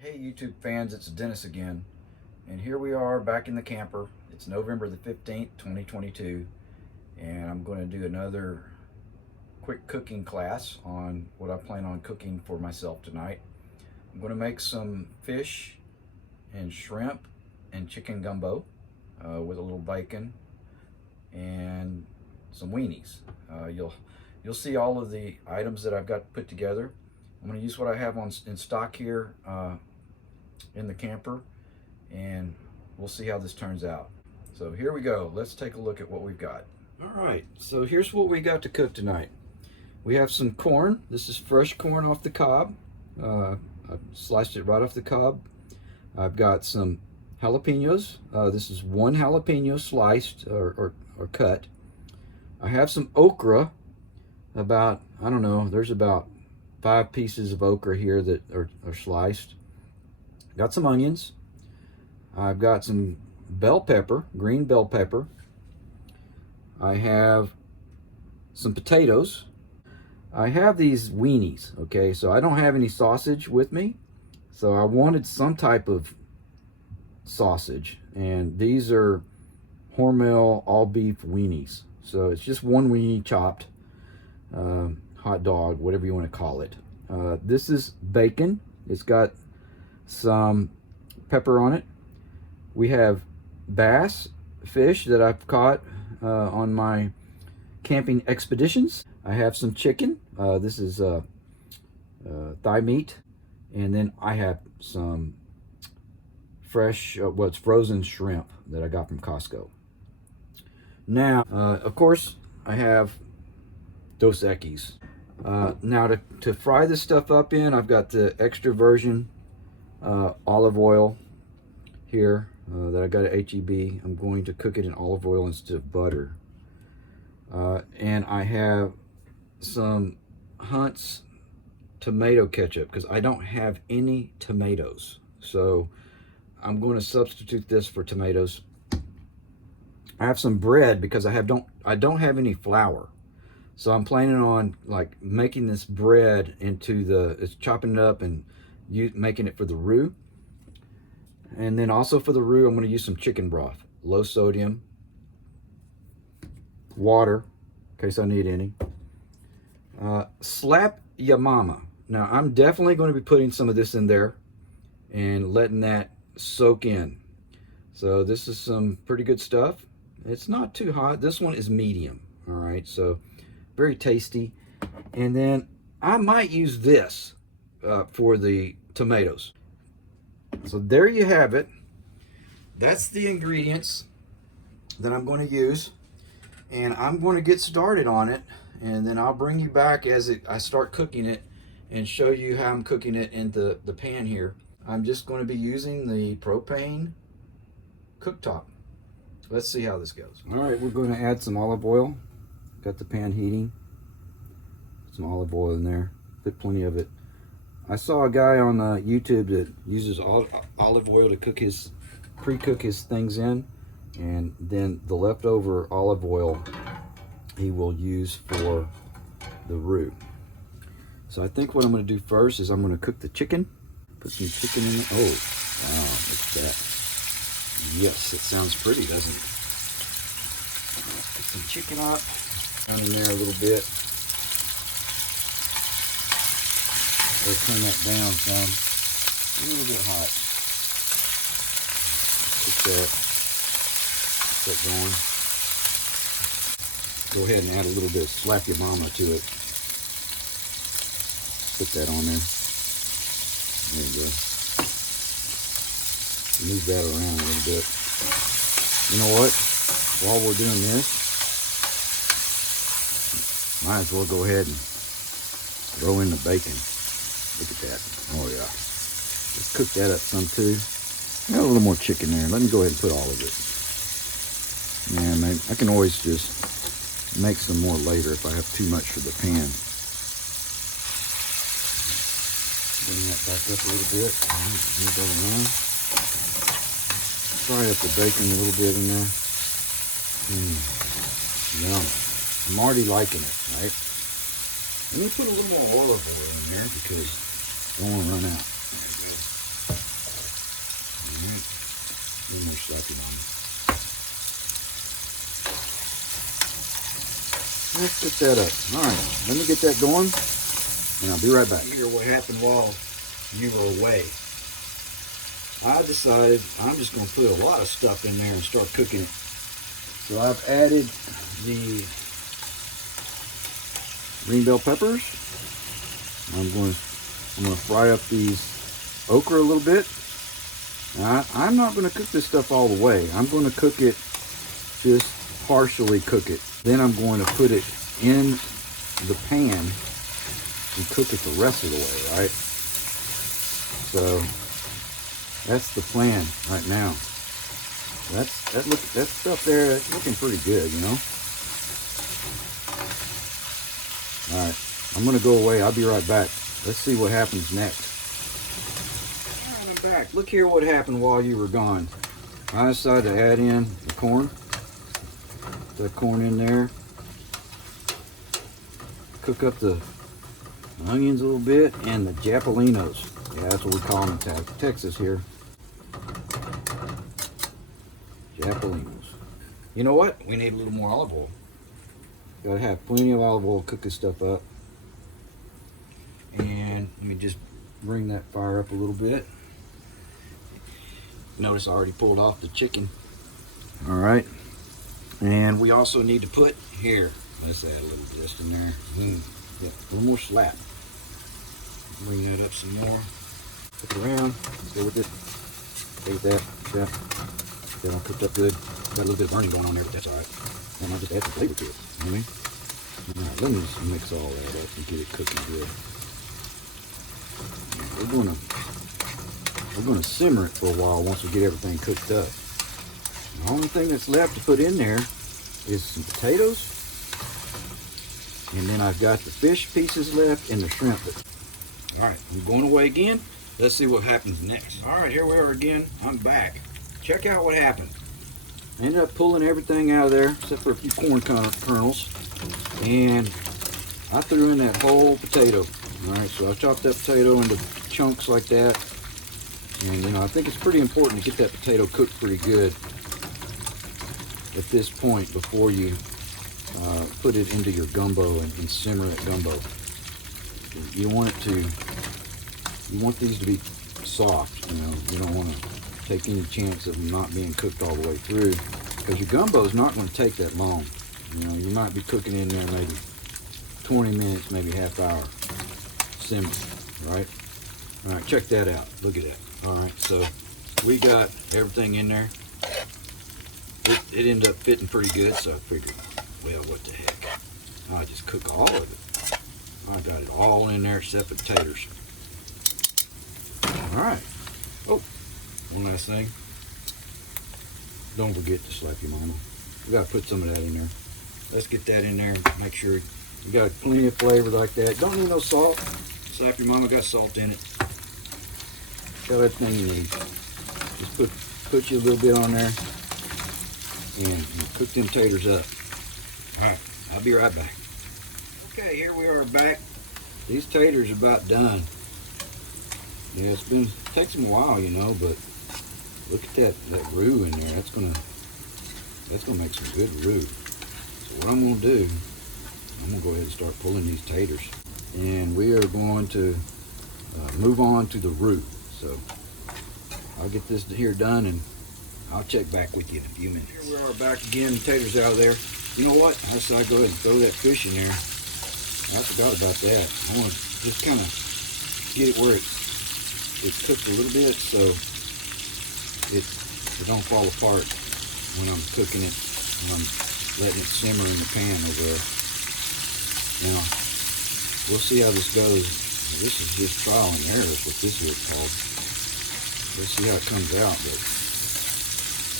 Hey YouTube fans, it's Dennis again, and here we are back in the camper. It's November the 15th, 2022, and I'm going to do another quick cooking class on what I plan on cooking for myself tonight. I'm going to make some fish and shrimp and chicken gumbo with a little bacon and some weenies. You'll see all of the items that I've got put together. I'm going to use what I have in stock here in the camper, and we'll see how this turns out. So here we go. Let's take a look at what we've got. All right, so here's what we got to cook tonight. We have some corn. This is fresh corn off the cob. I've sliced it right off the cob. I've got some jalapenos. This is one jalapeno sliced or cut. I have some okra. About, I don't know, there's about 5 pieces of okra here that are sliced. Got some onions. I've got some bell pepper, green bell pepper. I have some potatoes. I have these weenies, okay? So I don't have any sausage with me. So I wanted some type of sausage. And these are Hormel all beef weenies. So it's just one weenie chopped. Hot dog, whatever you want to call it. This is bacon. It's got some pepper on it. We have bass fish that I've caught on my camping expeditions. I have some chicken. This is thigh meat. And then I have some fresh, it's frozen shrimp that I got from Costco. Now, of course, I have Dos Equis. Now to fry this stuff up in, I've got the extra virgin olive oil here that I got at HEB. I'm going to cook it in olive oil instead of butter. And I have some Hunt's tomato ketchup because I don't have any tomatoes. So I'm going to substitute this for tomatoes. I have some bread because I don't have any flour. So I'm planning on like making this bread into chopping it up and making it for the roux. And then also for the roux, I'm going to use some chicken broth, low sodium, water, in case I need any. Slap ya mama. Now I'm definitely going to be putting some of this in there and letting that soak in. So this is some pretty good stuff. It's not too hot. This one is medium. All right, so very tasty. And then I might use this for the tomatoes. So there you have it. That's the ingredients that I'm going to use, and I'm going to get started on it, and then I'll bring you back as I start cooking it and show you how I'm cooking it in the pan here. I'm just going to be using the propane cooktop. Let's see how this goes. All right, we're going to add some olive oil. Got the pan heating. Some olive oil in there. Put plenty of it. I saw a guy on YouTube that uses olive oil to pre-cook his things in, and then the leftover olive oil he will use for the roux. So I think what I'm going to do first is I'm going to cook the chicken. Put some chicken in there. Oh, wow, look at that. Yes, it sounds pretty, doesn't it? Put some chicken up. Down in there a little bit. Let's turn that down some. A little bit hot. Get that going. Go ahead and add a little bit of slap your mama to it. Put that on there. There you go. Move that around a little bit. You know what? While we're doing this, might as well go ahead and throw in the bacon. Look at that. Oh yeah. Let's cook that up some too. Got a little more chicken there. Let me go ahead and put all of it. Man, I can always just make some more later if I have too much for the pan. Bring that back up a little bit. Move that around. Fry up the bacon a little bit in there. Yum. I'm already liking it, right? Let me put a little more olive oil in there because I don't want to run out. There it goes. Alright, a little more slapping on. Let's get that up. Alright, let me get that going, and I'll be right back. Hear what happened while you were away. I decided I'm just going to put a lot of stuff in there and start cooking it. So I've added the green bell peppers. I'm going to fry up these okra a little bit. Now, I'm not going to cook this stuff all the way. I'm going to cook it, just partially cook it. Then I'm going to put it in the pan and cook it the rest of the way, right? So that's the plan right now. That stuff there, that's looking pretty good, you know. All right, I'm gonna go away. I'll be right back. Let's see what happens next. All right, I'm back. Look here what happened while you were gone. I decided to add in the corn. Put that corn in there. Cook up the onions a little bit and the Jap Alinos. Yeah, that's what we call them in Texas here. Jap Alinos. You know what? We need a little more olive oil. Gotta have plenty of olive oil to cook this stuff up. And let me just bring that fire up a little bit. Notice I already pulled off the chicken. All right. And we also need to put here. Let's add a little just in there. Yep, a little more slap. Bring that up some more. Cook it around. Stay with it. Stay with that. Yeah. That all cooked up good. Got a little bit of burning going on there, but that's all right. And I'll just add some flavor to it. You know what I mean? All right, let me just mix all that up and get it cooking good. We're gonna simmer it for a while once we get everything cooked up. The only thing that's left to put in there is some potatoes, and then I've got the fish pieces left and the shrimp. All right, I'm going away again. Let's see what happens next. All right, here we are again. I'm back. Check out what happened. I ended up pulling everything out of there except for a few corn kernels, and I threw in that whole potato. All right, so I chopped that potato into chunks like that, and you know, I think it's pretty important to get that potato cooked pretty good at this point before you put it into your gumbo and simmer that gumbo. You want these to be soft. You know, you don't want to take any chance of them not being cooked all the way through, because your gumbo is not going to take that long. You know, you might be cooking in there maybe 20 minutes, maybe half hour, simmer, right? All right, check that out. Look at that. All right, so we got everything in there. It ended up fitting pretty good, so I figured, well, what the heck? I'll just cook all of it. I got it all in there except the potatoes. All right. Oh, one last thing. Don't forget to slap your mama. We got to put some of that in there. Let's get that in there. Make sure you got plenty of flavor like that. Don't need no salt. Slap your mama got salt in it. Got everything you need. Just put you a little bit on there and cook them taters up. All right, I'll be right back. Okay, here we are back. These taters are about done. Yeah, it takes them a while, you know, but look at that roux in there. That's gonna make some good roux. So what I'm gonna do, I'm gonna go ahead and start pulling these taters, and we are going to move on to the roux. So I'll get this here done, and I'll check back with you in a few minutes. Here we are back again. The taters out of there. You know what? I decided to go ahead and throw that fish in there. I forgot about that. I want to just kind of get it where it's cooked a little bit, so it don't fall apart when I'm cooking it, when I'm letting it simmer in the pan over there. Now, we'll see how this goes. This is just trial and error, is what this is called. We'll see how it comes out, but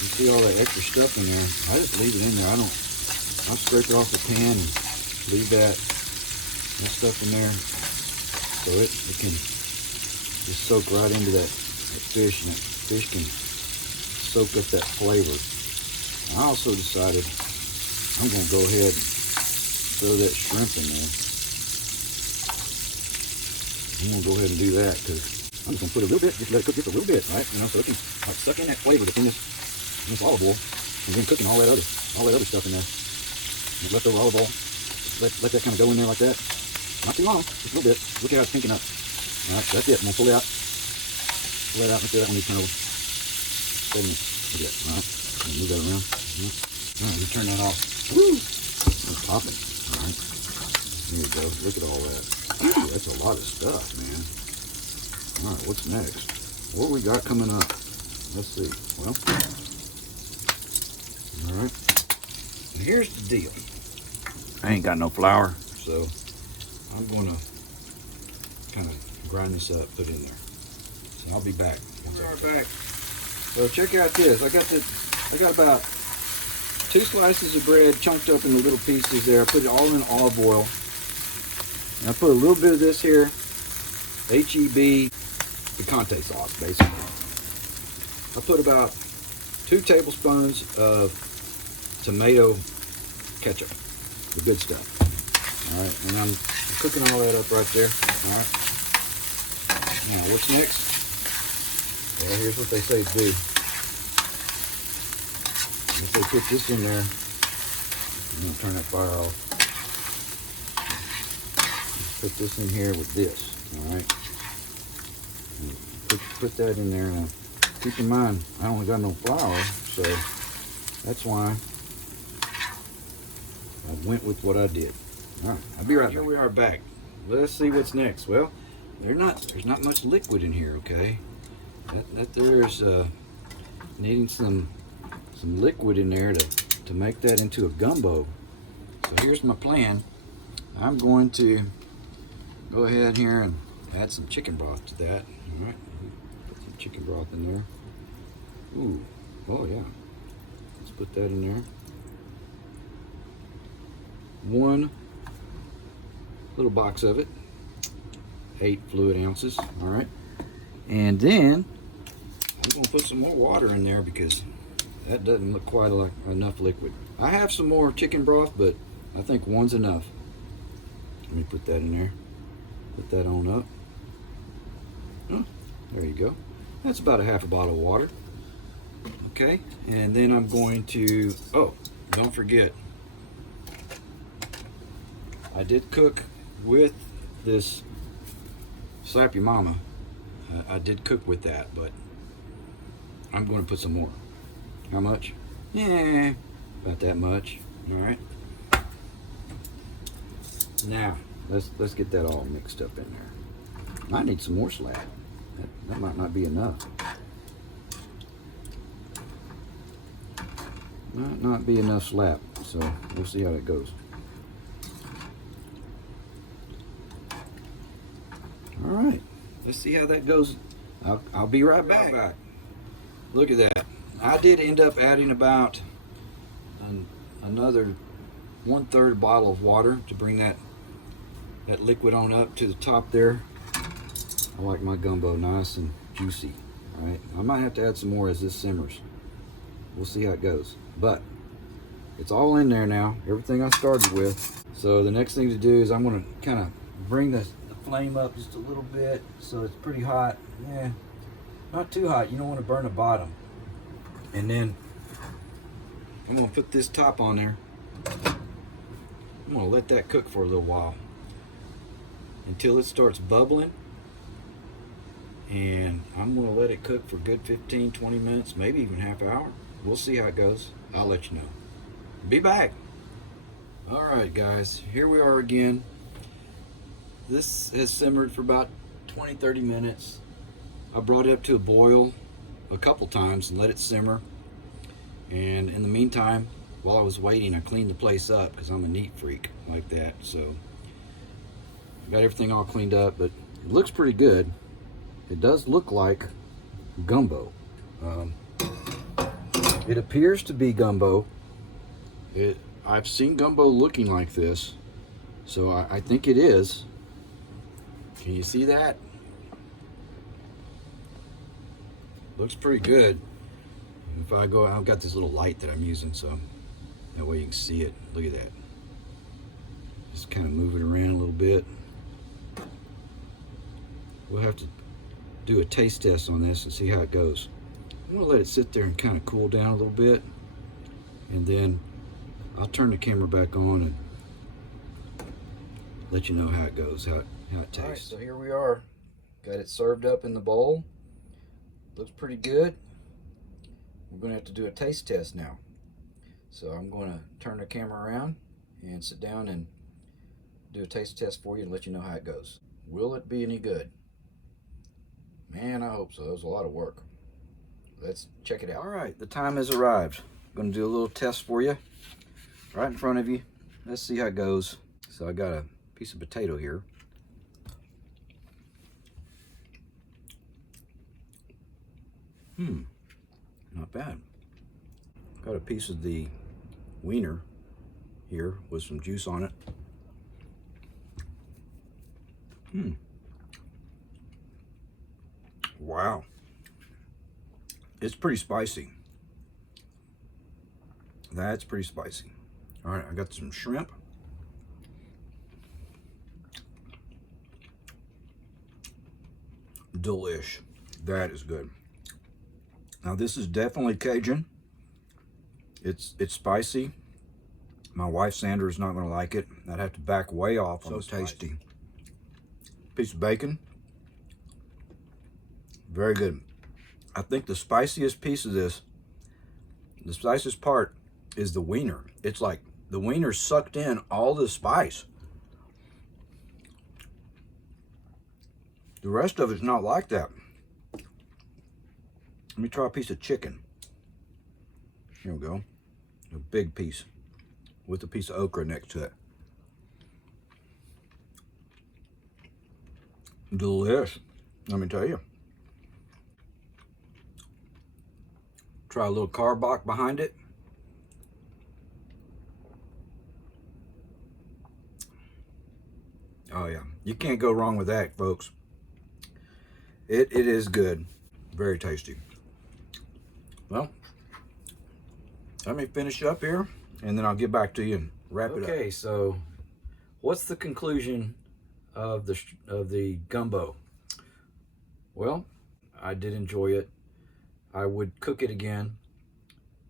you see all that extra stuff in there. I just leave it in there. I'll scrape it off the pan and leave that stuff in there so it can just soak right into that fish, and that fish can soak up that flavor. I also decided I'm going to go ahead and throw that shrimp in there. I'm going to go ahead and do that because I'm just gonna put a little bit, just let it cook just a little bit, right? You know, so it can like suck in that flavor that's in this olive oil, and then cooking all that other stuff in there. Just leftover olive oil, let that kind of go in there like that. Not too long, just a little bit. Look how it's pinking up. All right, that's it. I'm gonna pull it out. Pull it out. Make sure that one needs to turn over. Look at that. All right, move that around. All right, we turn that off. Woo! It's popping. All right, here we go. Look at all that. Ooh, that's a lot of stuff, man. All right, what's next? What we got coming up? Let's see. Well, all right. And here's the deal. I ain't got no flour, so I'm going to kind of grind this up, put it in there. So I'll be back. We are back. So check out this. I got about 2 slices of bread chunked up into little pieces there. I put it all in olive oil. And I put a little bit of this here, HEB picante sauce, basically. I put about 2 tablespoons of tomato ketchup, the good stuff. All right, and I'm cooking all that up right there. All right. Now, what's next? Well, here's what they say to do. If they put this in there, I'm gonna turn that fire off. Put this in here with this. All right. Put that in there. Now, keep in mind, I only got no flour, so that's why I went with what I did. All right, I'll be right back. Here we are back. Let's see what's next. Well, there's not much liquid in here, okay? There's needing some liquid in there to make that into a gumbo. So here's my plan. I'm going to go ahead here and add some chicken broth to that. All right, put some chicken broth in there. Ooh, oh yeah. Let's put that in there. 1 little box of it, 8 fluid ounces. All right, and then I'm gonna put some more water in there because that doesn't look quite like enough liquid. I have some more chicken broth, but I think 1's enough. Let me put that in there. Put that on up. Oh, there you go. That's about a half a bottle of water. Okay, and then I'm going to, oh, don't forget, I did cook with this Slap Your Mama. I did cook with that, but I'm going to put some more. How much? Yeah, about that much. All right. Now let's get that all mixed up in there. Might need some more slap. That might not be enough. Might not be enough slap. So we'll see how that goes. All right, let's see how that goes. I'll be right back. Look at that. I did end up adding about another 1/3 bottle of water to bring that liquid on up to the top there. I like my gumbo nice and juicy. All right, I might have to add some more as this simmers. We'll see how it goes. But it's all in there now, everything I started with. So the next thing to do is I'm gonna kind of bring the flame up just a little bit so it's pretty hot. Yeah, not too hot. You don't want to burn the bottom. And then I'm gonna put this top on there. I'm gonna let that cook for a little while until it starts bubbling, and I'm gonna let it cook for a good 15-20 minutes, maybe even half hour. We'll see how it goes. I'll let you know. Be back. All right, guys, here we are again. This has simmered for about 20-30 minutes. I brought it up to a boil a couple times and let it simmer. And in the meantime, while I was waiting, I cleaned the place up because I'm a neat freak like that. So I got everything all cleaned up, but it looks pretty good. It does look like gumbo. It appears to be gumbo. I've seen gumbo looking like this, so I think it is. Can you see that? Looks pretty good. If I go, I've got this little light that I'm using, so that way you can see it. Look at that. Just kind of move it around a little bit. We'll have to do a taste test on this and see how it goes. I'm gonna let it sit there and kind of cool down a little bit, and then I'll turn the camera back on and let you know how it goes, how it tastes. All right, so here we are. Got it served up in the bowl. Looks pretty good. We're gonna have to do a taste test now. So I'm gonna turn the camera around and sit down and do a taste test for you and let you know how it goes. Will it be any good? Man, I hope so. It was a lot of work. Let's check it out. All right, the time has arrived. I'm gonna do a little test for you right in front of you. Let's see how it goes. So I got a piece of potato here. Not bad. Got a piece of the Wiener here with some juice on it. Wow. It's pretty spicy. That's pretty spicy. All right, I got some shrimp. Delish. That is good. Now this is definitely Cajun. It's spicy. My wife Sandra is not going to like it. I'd have to back way off. So tasty. Piece of bacon. Very good. I think the spiciest piece of this, the spiciest part, is the Wiener. It's like the Wiener sucked in all the spice. The rest of it's not like that. Let me try a piece of chicken. Here we go. A big piece with a piece of okra next to it. Delicious, let me tell you. Try a little carbach behind it. Oh yeah, you can't go wrong with that, folks. It is good, very tasty. Well, let me finish up here and then I'll get back to you and wrap it up. Okay, so what's the conclusion of the gumbo? Well, I did enjoy it. I would cook it again.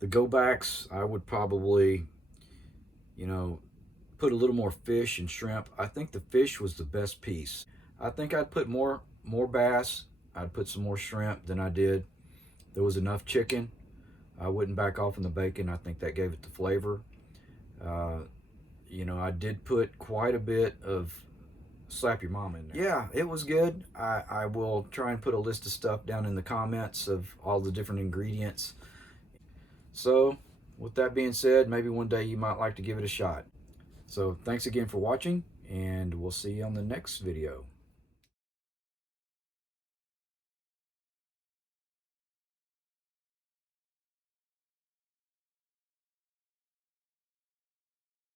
The go backs, I would probably, you know, put a little more fish and shrimp. I think the fish was the best piece. I think I'd put more bass. I'd put some more shrimp than I did. There was enough chicken. I wouldn't back off on the bacon. I think that gave it the flavor. You know, I did put quite a bit of Slap Your Mama in there. Yeah, it was good. I will try and put a list of stuff down in the comments of all the different ingredients. So, with that being said, maybe one day you might like to give it a shot. So, thanks again for watching, and we'll see you on the next video.